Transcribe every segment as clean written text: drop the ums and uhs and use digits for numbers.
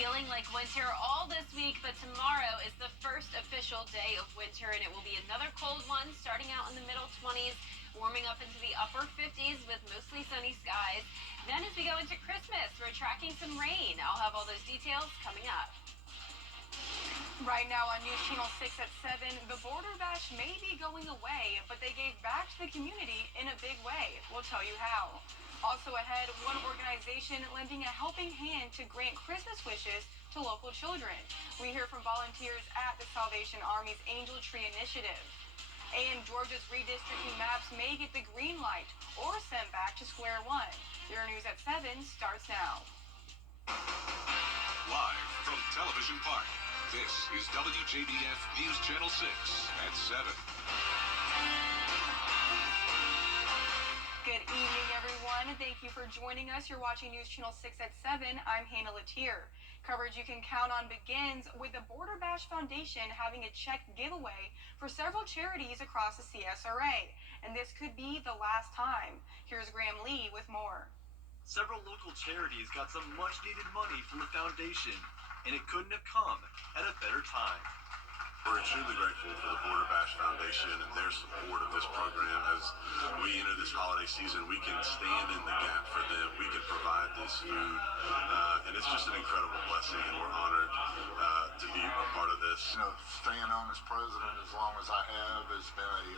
Feeling like winter all this week, but tomorrow is the first official day of winter, and it will be another cold one starting out in the middle 20s, warming up into the upper 50s with mostly sunny skies. Then as we go into Christmas, we're tracking some rain. I'll have all those details coming up. Right now on News Channel 6 at 7, the Border Bash may be going away, but they gave back to the community in a big way. We'll tell you how. Also ahead, one organization lending a helping hand to grant Christmas wishes to local children. We hear from volunteers at the Salvation Army's Angel Tree Initiative. And Georgia's redistricting maps may get the green light or sent back to square one. Your news at 7 starts now. Live from Television Park, this is WJBF News Channel 6 at 7. Good evening, everyone. Thank you for joining us. You're watching News Channel 6 at 7. I'm Hannah Latier. Coverage you can count on begins with the Border Bash Foundation having a check giveaway for several charities across the CSRA. And this could be the last time. Here's Graham Lee with more. Several local charities got some much-needed money from the foundation, and it couldn't have come at a better time. We're extremely grateful for the Border Bash Foundation and their support of this program. As we enter this holiday season, we can stand in the gap for them. We can provide this food, and it's just an incredible blessing, and we're honored to be a part of this. You know, staying on as president as long as I have has been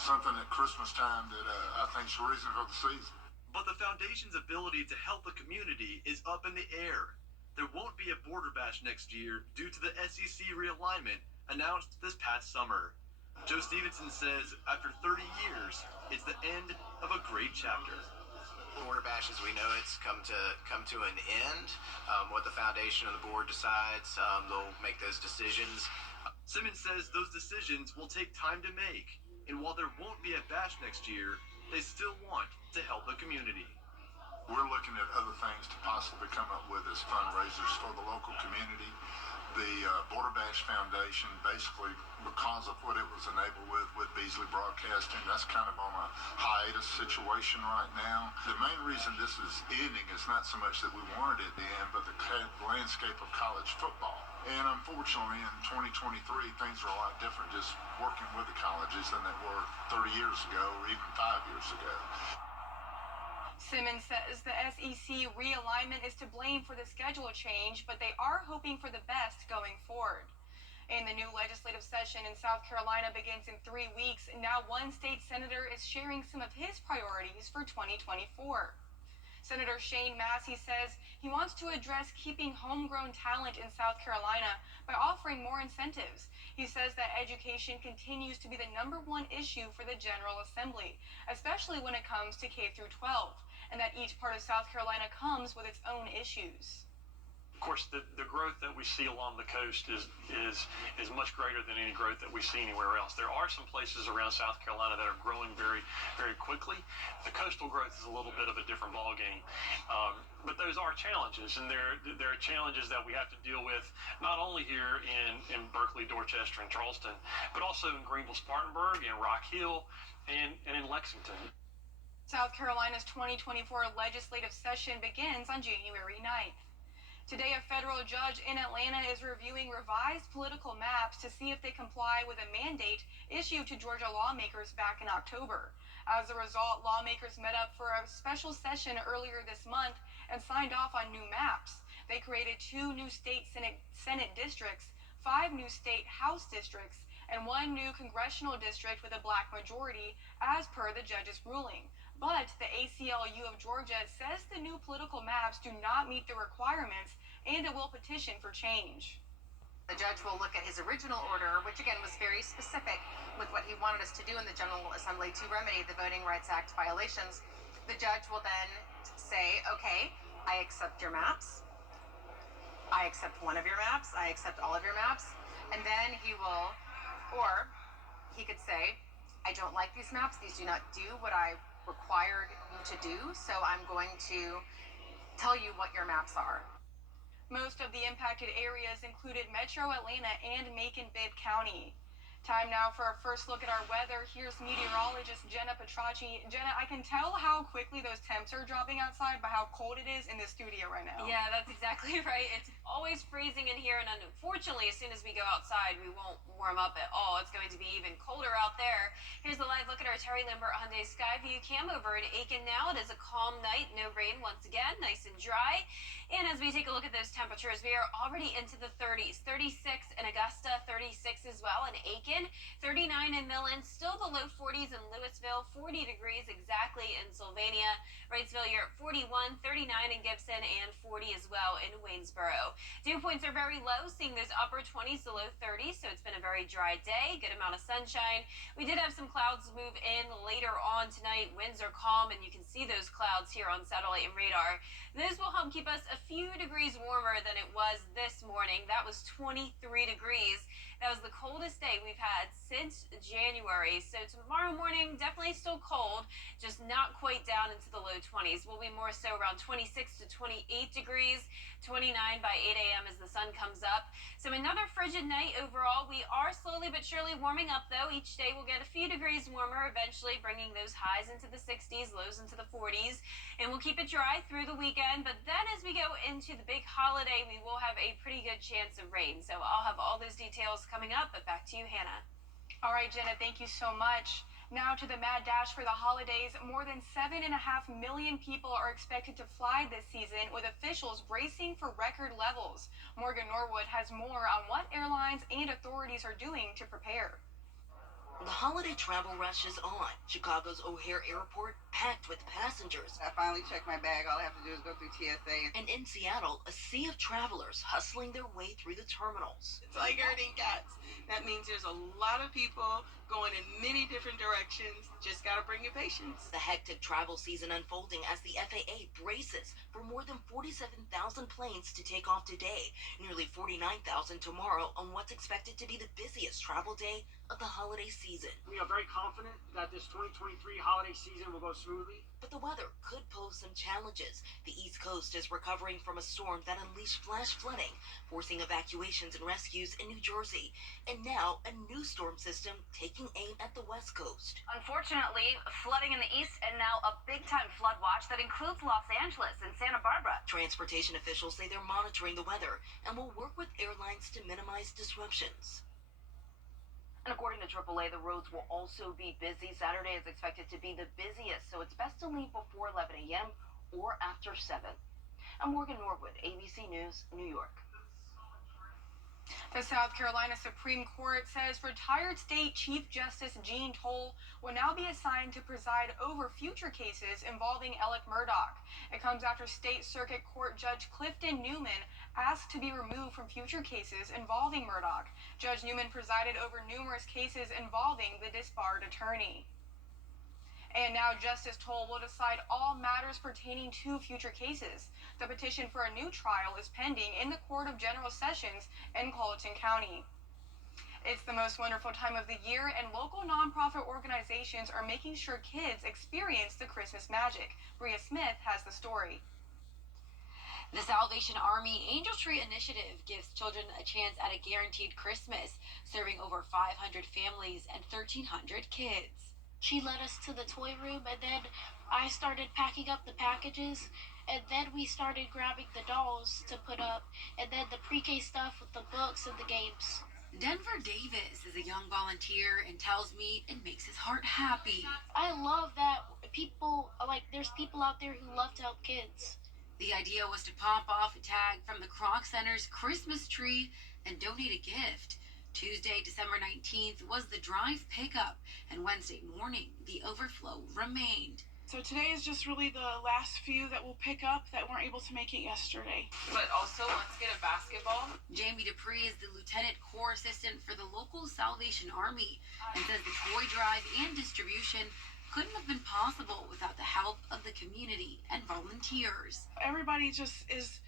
something at Christmas time that I think is the reason for the season. But the foundation's ability to help the community is up in the air. There won't be a Border Bash next year due to the SEC realignment announced this past summer. Joe Stevenson says after 30 years, it's the end of a great chapter. Border Bash, as we know, it's come to an end. What the foundation and the board decides, they'll make those decisions. Simmons says those decisions will take time to make, and while there won't be a bash next year, they still want to help the community. We're looking at other things to possibly come up with as fundraisers for the local community. The Border Bash Foundation, basically, because of what it was enabled with Beasley Broadcasting, that's kind of on a hiatus situation right now. The main reason this is ending is not so much that we wanted it to end, but the landscape of college football. And unfortunately, in 2023, things are a lot different just working with the colleges than they were 30 years ago or even 5 years ago. Simmons says the SEC realignment is to blame for the schedule change, but they are hoping for the best going forward. And the new legislative session in South Carolina begins in 3 weeks. Now one state senator is sharing some of his priorities for 2024. Senator Shane Massey says he wants to address keeping homegrown talent in South Carolina by offering more incentives. He says that education continues to be the #1 issue for the General Assembly, especially when it comes to K through 12, and that each part of South Carolina comes with its own issues. Of course, the growth that we see along the coast is much greater than any growth that we see anywhere else. There are some places around South Carolina that are growing very, very quickly. The coastal growth is a little bit of a different ballgame. But those are challenges, and there are challenges that we have to deal with not only here in Berkeley, Dorchester, and Charleston, but also in Greenville, Spartanburg, and Rock Hill, and in Lexington. South Carolina's 2024 legislative session begins on January 9th. Today, a federal judge in Atlanta is reviewing revised political maps to see if they comply with a mandate issued to Georgia lawmakers back in October. As a result, lawmakers met up for a special session earlier this month and signed off on new maps. They created 2 new state Senate districts, 5 new state House districts, and 1 new congressional district with a black majority, as per the judge's ruling. But the ACLU of Georgia says the new political maps do not meet the requirements, and it will petition for change. The judge will look at his original order, which again was very specific with what he wanted us to do in the General Assembly to remedy the Voting Rights Act violations. The judge will then say, okay, I accept your maps. I accept one of your maps. I accept all of your maps. And then he will, or he could say, I don't like these maps. These do not do what I required you to do, so I'm going to tell you what your maps are. Most of the impacted areas included Metro Atlanta and Macon-Bibb County. Time now for our first look at our weather. Here's meteorologist Jenna Petracci. Jenna, I can tell how quickly those temps are dropping outside by how cold it is in the studio right now. Yeah, that's exactly right. It's always freezing in here, and unfortunately, as soon as we go outside, we won't warm up at all. It's going to be even colder out there. Here's a live look at our Terry Lambert Hyundai Skyview cam over in Aiken now. It is a calm night, no rain once again, nice and dry. And as we take a look at those temperatures, we are already into the 30s. 36 in Augusta, 36 as well in Aiken, 39 in Millen, still the low 40s in Louisville, 40 degrees exactly in Sylvania. Wrightsville, you're at 41, 39 in Gibson, and 40 as well in Waynesboro. Dew points are very low, seeing those upper 20s to low 30s, so it's been a very dry day, good amount of sunshine. We did have some clouds move in later on tonight. Winds are calm, and you can see those clouds here on satellite and radar. This will help keep us a few degrees warmer than it was this morning. That was 23 degrees. That was the coldest day we've had since January. So tomorrow morning, definitely still cold, just not quite down into the low 20s. We'll be more so around 26 to 28 degrees, 29 by 8 a.m. as the sun comes up. So another frigid night overall. We are slowly but surely warming up, though. Each day we'll get a few degrees warmer, eventually bringing those highs into the 60s, lows into the 40s. And we'll keep it dry through the weekend. But then as we go into the big holiday, we will have a pretty good chance of rain. So I'll have all those details coming up, but back to you, Hannah. All right, Jenna, thank you so much. Now to the mad dash for the holidays. More than 7.5 million people are expected to fly this season, with officials bracing for record levels. Morgan Norwood has more on what airlines and authorities are doing to prepare. The holiday travel rush is on. Chicago's O'Hare Airport packed with passengers. I finally checked my bag. All I have to do is go through TSA. And in Seattle, a sea of travelers hustling their way through the terminals. It's like herding cats. That means there's a lot of people going in many different directions. Just gotta bring your patience. The hectic travel season unfolding as the FAA braces for more than 47,000 planes to take off today, nearly 49,000 tomorrow on what's expected to be the busiest travel day of the holiday season. We are very confident that this 2023 holiday season will go smoothly. But the weather could pose some challenges. The East Coast is recovering from a storm that unleashed flash flooding, forcing evacuations and rescues in New Jersey. And now a new storm system taking aim at the West Coast. Unfortunately, flooding in the east, and now a big-time flood watch that includes Los Angeles and Santa Barbara. Transportation officials say they're monitoring the weather and will work with airlines to minimize disruptions. And according to AAA, the roads will also be busy. Saturday is expected to be the busiest, so it's best to leave before 11 a.m. or after 7. I'm Morgan Norwood, ABC News, New York. The South Carolina Supreme Court says retired State Chief Justice Jean Toll will now be assigned to preside over future cases involving Alec Murdaugh. It comes after State Circuit Court Judge Clifton Newman asked to be removed from future cases involving Murdaugh. Judge Newman presided over numerous cases involving the disbarred attorney. And now Justice Toll will decide all matters pertaining to future cases. The petition for a new trial is pending in the Court of General Sessions in Colleton County. It's the most wonderful time of the year, and local nonprofit organizations are making sure kids experience the Christmas magic. Bria Smith has the story. The Salvation Army Angel Tree Initiative gives children a chance at a guaranteed Christmas, serving over 500 families and 1,300 kids. She led us to the toy room, and then I started packing up the packages, and then we started grabbing the dolls to put up, and then the pre-K stuff with the books and the games. Denver Davis is a young volunteer and tells me it makes his heart happy. I love that there's people out there who love to help kids. The idea was to pop off a tag from the Kroc Center's Christmas tree and donate a gift. Tuesday, December 19th was the drive pickup, and Wednesday morning, the overflow remained. So today is just really the last few that we'll pick up that weren't able to make it yesterday. But also, let's get a basketball. Jamie Dupree is the Lieutenant Corps Assistant for the local Salvation Army and says the toy drive and distribution couldn't have been possible without the help of the community and volunteers. Everybody just is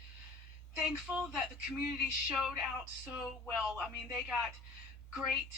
thankful that the community showed out so well. I mean, they got great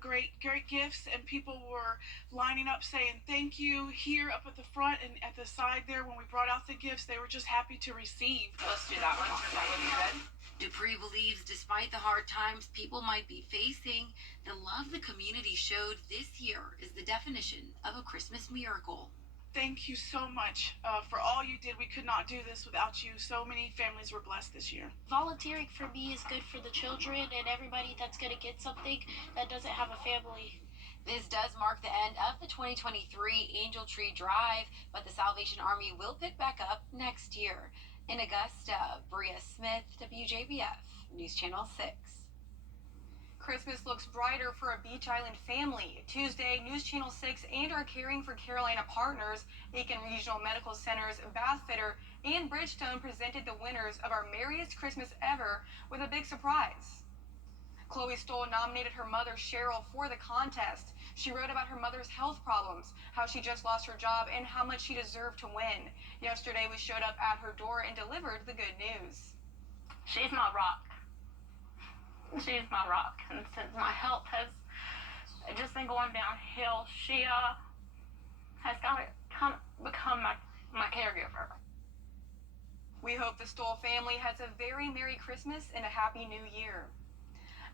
great gifts, and people were lining up saying thank you here up at the front and at the side there. When we brought out the gifts, they were just happy to receive. Let's do that one. That would be good. Dupree believes despite the hard times people might be facing, the love the community showed this year is the definition of a Christmas miracle. Thank you so much for all you did. We could not do this without you. So many families were blessed this year. Volunteering for me is good for the children and everybody that's going to get something that doesn't have a family. This does mark the end of the 2023 Angel Tree Drive, but the Salvation Army will pick back up next year. In Augusta, Bria Smith, WJBF, News Channel 6. Christmas looks brighter for a Beach Island family. Tuesday, News Channel 6 and our Caring for Carolina partners, Aiken Regional Medical Center's Bath Fitter and Bridgestone presented the winners of our Merriest Christmas Ever with a big surprise. Chloe Stoll nominated her mother, Cheryl, for the contest. She wrote about her mother's health problems, how she just lost her job, and how much she deserved to win. Yesterday, we showed up at her door and delivered the good news. She's my rock. She's my rock. And since my health has just been going downhill, she has kind of become my caregiver. We hope the Stoll family has a very Merry Christmas and a Happy New Year.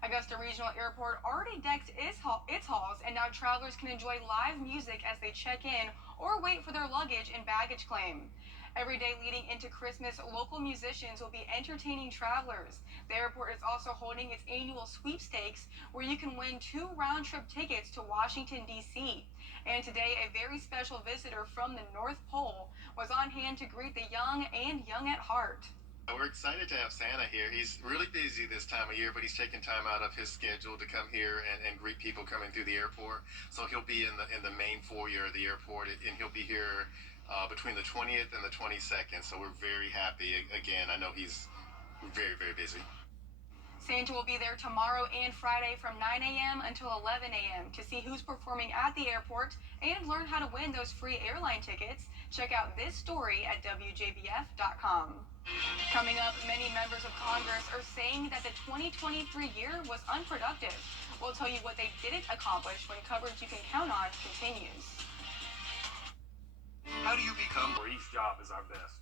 Augusta Regional Airport already decked its halls, and now travelers can enjoy live music as they check in or wait for their luggage and baggage claim. Every day leading into Christmas, local musicians will be entertaining travelers. The airport is also holding its annual sweepstakes, where you can win 2 round-trip tickets to Washington, D.C. And today, a very special visitor from the North Pole was on hand to greet the young and young at heart. We're excited to have Santa here. He's really busy this time of year, but he's taking time out of his schedule to come here and greet people coming through the airport. So he'll be in the main foyer of the airport, and he'll be here between the 20th and the 22nd. So we're very happy. Again, I know he's very, very busy. Santa will be there tomorrow and Friday from 9 a.m. until 11 a.m. to see who's performing at the airport and learn how to win those free airline tickets. Check out this story at WJBF.com. Coming up, many members of Congress are saying that the 2023 year was unproductive. We'll tell you what they didn't accomplish when coverage you can count on continues. How do you become? Each job is our best.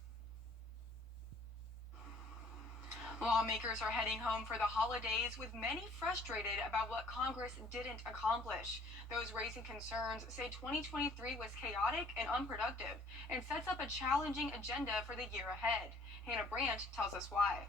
Lawmakers are heading home for the holidays, with many frustrated about what Congress didn't accomplish. Those raising concerns say 2023 was chaotic and unproductive and sets up a challenging agenda for the year ahead. Hannah Brandt tells us why.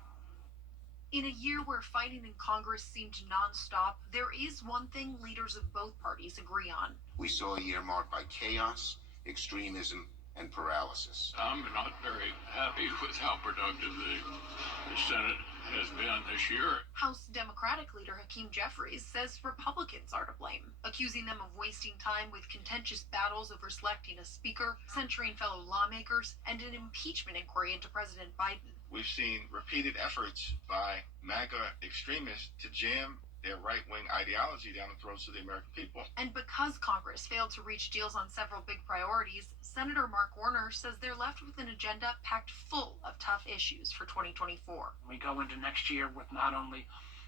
In a year where fighting in Congress seemed nonstop, there is one thing leaders of both parties agree on. We saw a year marked by chaos, extremism, and paralysis. I'm not very happy with how productive the Senate has been this year. House Democratic leader Hakeem Jeffries says Republicans are to blame, accusing them of wasting time with contentious battles over selecting a speaker, censuring fellow lawmakers, and an impeachment inquiry into President Biden. We've seen repeated efforts by MAGA extremists to jam their right-wing ideology down the throats of the American people. And because Congress failed to reach deals on several big priorities, Senator Mark Warner says they're left with an agenda packed full of tough issues for 2024. We go into next year with not only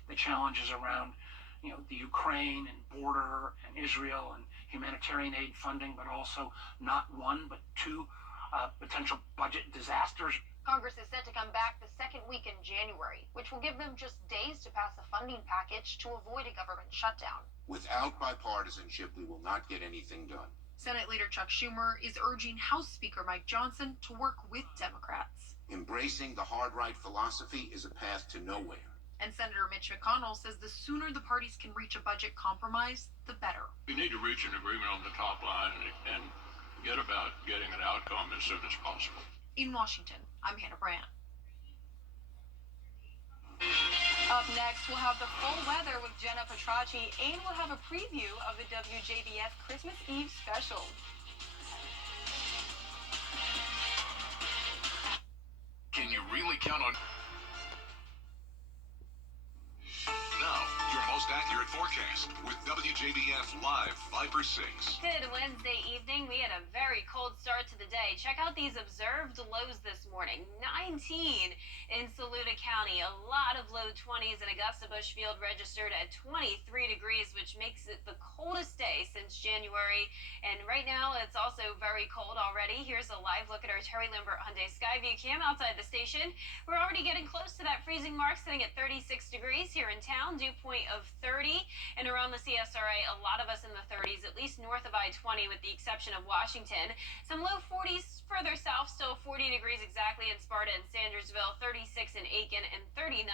the challenges around, the Ukraine and border and Israel and humanitarian aid funding, but also not one, but 2 potential budget disasters. Congress is set to come back the second week in January, which will give them just days to pass a funding package to avoid a government shutdown. Without bipartisanship, we will not get anything done. Senate Leader Chuck Schumer is urging House Speaker Mike Johnson to work with Democrats. Embracing the hard right philosophy is a path to nowhere. And Senator Mitch McConnell says the sooner the parties can reach a budget compromise, the better. We need to reach an agreement on the top line and get about getting an outcome as soon as possible. In Washington, I'm Hannah Brandt. Up next, we'll have the full weather with Jenna Petracci, and we'll have a preview of the WJBF Christmas Eve special. Can you really count on... Now, your most accurate forecast with WJBF Live Viper 6. Good Wednesday evening. We had a very cold start to the day. Check out these observed lows this morning. 19 in Saluda County. A lot of low 20s, and Augusta Bushfield registered at 23 degrees, which makes it the coldest day since January. And right now, it's also very cold already. Here's a live look at our Terry Lambert Hyundai Skyview cam outside the station. We're already getting close to that freezing mark, sitting at 36 degrees here in town. Dew point of 30, and around the CSRA, a lot of us in the 30s, at least north of I-20, with the exception of Washington. Some low 40s further south, still 40 degrees exactly in Sparta and Sandersville, 36 in Aiken, and 39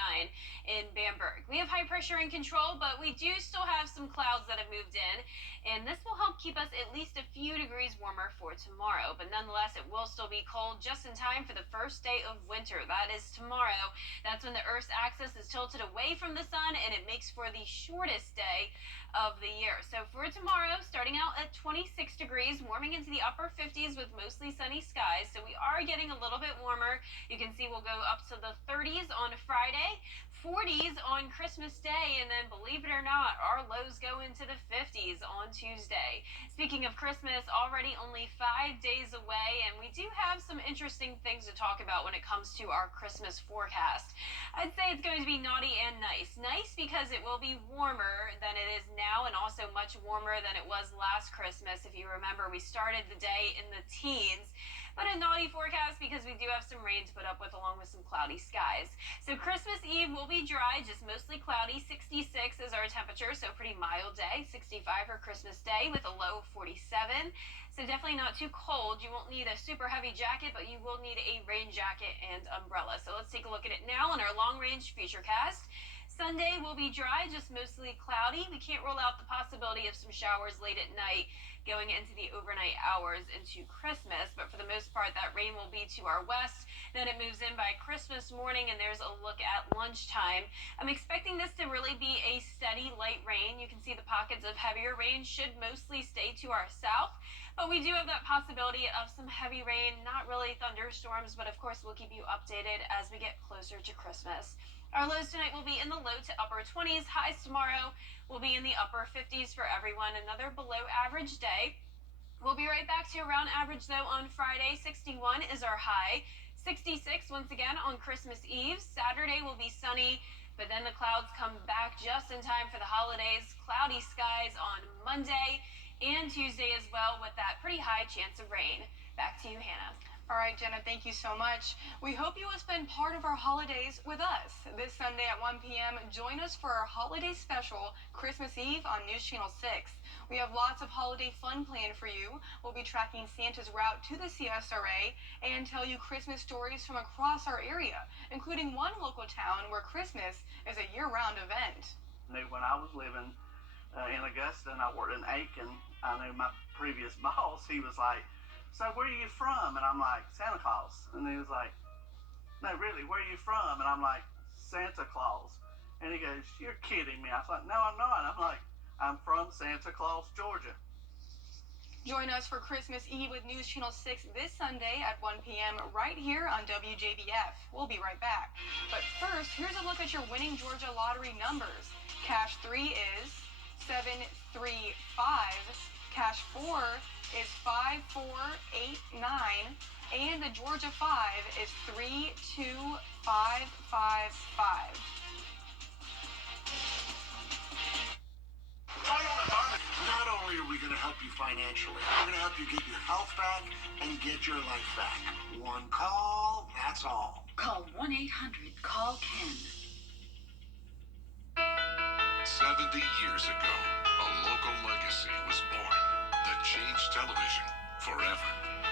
in Bamberg. We have high pressure in control, but we do still have some clouds that have moved in, and this will help keep us at least a few degrees warmer for tomorrow. But nonetheless, it will still be cold just in time for the first day of winter. That is tomorrow. That's when the Earth's axis is tilted away from the sun, and it makes for the shortest day of the year. So for tomorrow, starting out at 26 degrees, warming into the upper 50s with mostly sunny skies. So we are getting a little bit warmer. You can see we'll go up to the 30s on Friday, 40s on Christmas Day, and then believe it or not, our lows go into the 50s on Tuesday. Speaking of Christmas, already only 5 days away, and we do have some interesting things to talk about when it comes to our Christmas forecast. I'd say it's going to be naughty and nice. Nice because it will be warmer than it is now, and also much warmer than it was last Christmas. If you remember, we started the day in the teens. But a naughty forecast because we do have some rain to put up with, along with some cloudy skies. So Christmas Eve will be dry, just mostly cloudy. 66 is our temperature, so pretty mild day. 65 for Christmas Day with a low of 47. So definitely not too cold. You won't need a super heavy jacket, but you will need a rain jacket and umbrella. So let's take a look at it now in our long-range futurecast. Sunday will be dry, just mostly cloudy. We can't rule out the possibility of some showers late at night going into the overnight hours into Christmas, but for the most part, that rain will be to our west. Then it moves in by Christmas morning, and there's a look at lunchtime. I'm expecting this to really be a steady light rain. You can see the pockets of heavier rain should mostly stay to our south, but we do have that possibility of some heavy rain, not really thunderstorms, but of course we'll keep you updated as we get closer to Christmas. Our lows tonight will be in the low to upper 20s. Highs tomorrow will be in the upper 50s for everyone. Another below average day. We'll be right back to around average, though, on Friday. 61 is our high. 66 once again on Christmas Eve. Saturday will be sunny, but then the clouds come back just in time for the holidays. Cloudy skies on Monday and Tuesday as well, with that pretty high chance of rain. Back to you, Hannah. All right, Jenna, thank you so much. We hope you will spend part of our holidays with us. This Sunday at 1 p.m., join us for our holiday special, Christmas Eve on News Channel 6. We have lots of holiday fun planned for you. We'll be tracking Santa's route to the CSRA and tell you Christmas stories from across our area, including one local town where Christmas is a year-round event. When I was living in Augusta and I worked in Aiken, I knew my previous boss, he was like, "So where are you from?" And I'm like, "Santa Claus." And he was like, "No, really, where are you from?" And I'm like, "Santa Claus." And he goes, "You're kidding me." I was like, "No, I'm not." I'm like, "I'm from Santa Claus, Georgia." Join us for Christmas Eve with News Channel 6 this Sunday at 1 p.m. right here on WJBF. We'll be right back. But first, here's a look at your winning Georgia lottery numbers. Cash 3 is 735. Cash 4 is 5489, and the Georgia 5 is 32555. Not only are we going to help you financially, we're going to help you get your health back and get your life back. One call, that's all. Call 1-800-CALL-KEN. 70 years ago, a local legacy was born that changed television forever.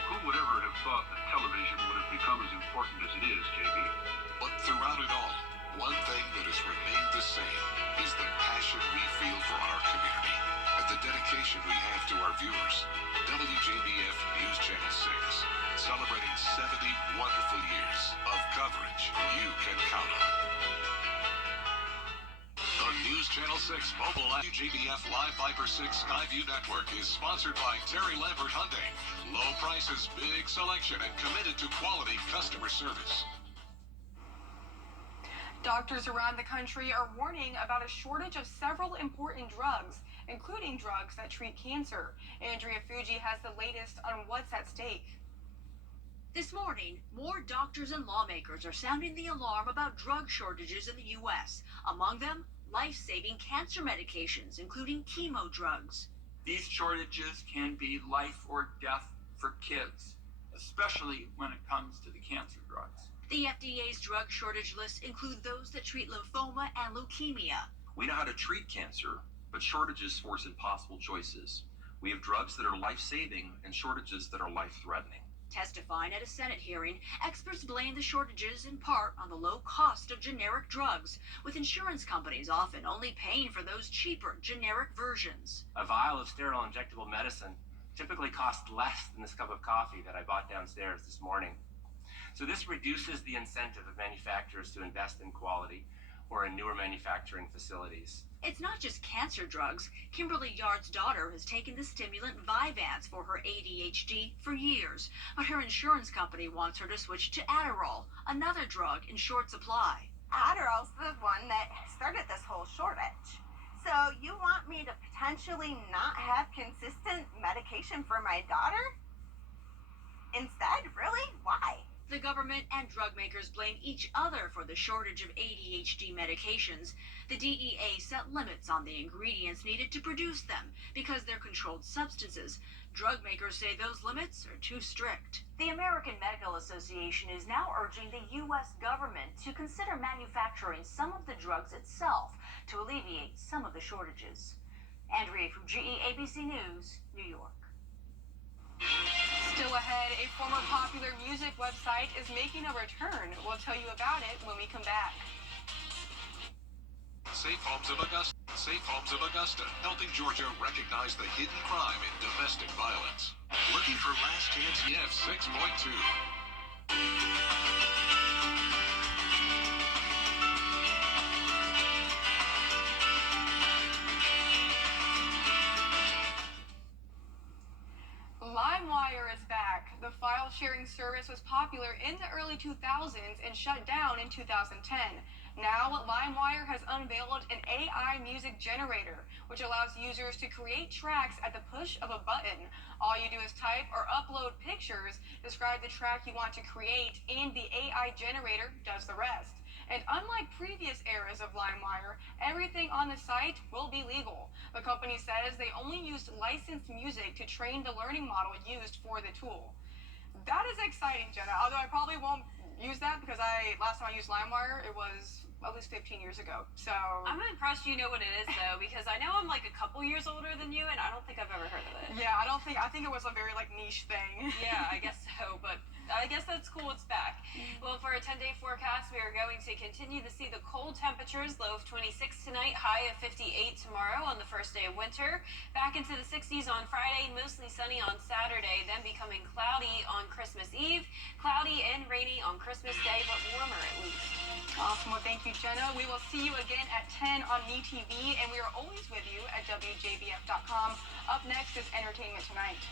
Who would ever have thought that television would have become as important as it is, JB? But throughout it all, one thing that has remained the same is the passion we feel for our community and the dedication we have to our viewers. WJBF News Channel 6, celebrating 70 wonderful years of coverage you can count on. The News Channel 6 mobile app WJBF Live Viper 6 Skyview Network is sponsored by Terry Lambert Hyundai. Low prices, big selection, and committed to quality customer service. Doctors around the country are warning about a shortage of several important drugs including drugs that treat cancer. Andrea Fuji has the latest on what's at stake. This morning, more doctors and lawmakers are sounding the alarm about drug shortages in the U.S. Among them, life-saving cancer medications, including chemo drugs. These shortages can be life or death for kids, especially when it comes to the cancer drugs. The FDA's drug shortage list include those that treat lymphoma and leukemia. We know how to treat cancer, but shortages force impossible choices. We have drugs that are life-saving and shortages that are life-threatening. Testifying at a Senate hearing, experts blame the shortages in part on the low cost of generic drugs, with insurance companies often only paying for those cheaper generic versions. A vial of sterile injectable medicine typically costs less than this cup of coffee that I bought downstairs this morning. So this reduces the incentive of manufacturers to invest in quality or in newer manufacturing facilities. It's not just cancer drugs. Kimberly Yard's daughter has taken the stimulant Vyvanse for her ADHD for years, but her insurance company wants her to switch to Adderall, another drug in short supply. Adderall's the one that started this whole shortage. So you want me to potentially not have consistent medication for my daughter? Instead, really? Why? The government and drug makers blame each other for the shortage of ADHD medications. The DEA set limits on the ingredients needed to produce them because they're controlled substances. Drug makers say those limits are too strict. The American Medical Association is now urging the U.S. government to consider manufacturing some of the drugs itself to alleviate some of the shortages. Andrea Fuji, ABC News, New York. Still ahead, a former popular music website is making a return. We'll tell you about it when we come back. Safe Homes of Augusta. Safe Homes of Augusta, helping Georgia recognize the hidden crime in domestic violence. Looking for Last Chance EF 6.2. LimeWire is back. The file-sharing service was popular in the early 2000s and shut down in 2010. Now, LimeWire has unveiled an AI music generator, which allows users to create tracks at the push of a button. All you do is type or upload pictures, describe the track you want to create, and the AI generator does the rest. And unlike previous eras of LimeWire, everything on the site will be legal. The company says they only used licensed music to train the learning model used for the tool. That is exciting, Jenna, although I probably won't use that because last time I used LimeWire, it was at least 15 years ago. So I'm impressed you know what it is though, because I know I'm like a couple years older than you and I don't think I've ever heard of it. Yeah, I think it was a very niche thing. Yeah, I guess so, but I guess that's cool it's back. Well, for a 10-day forecast, we are going to continue to see the cold temperatures, low of 26 tonight, high of 58 tomorrow on the first day of winter. Back into the 60s on Friday, mostly sunny on Saturday, then becoming cloudy on Christmas Eve, cloudy and rainy on Christmas Day, but warmer at least. Awesome. Well, thank you, Jenna. We will see you again at 10 on MeTV, and we are always with you at WJBF.com. Up next is Entertainment Tonight.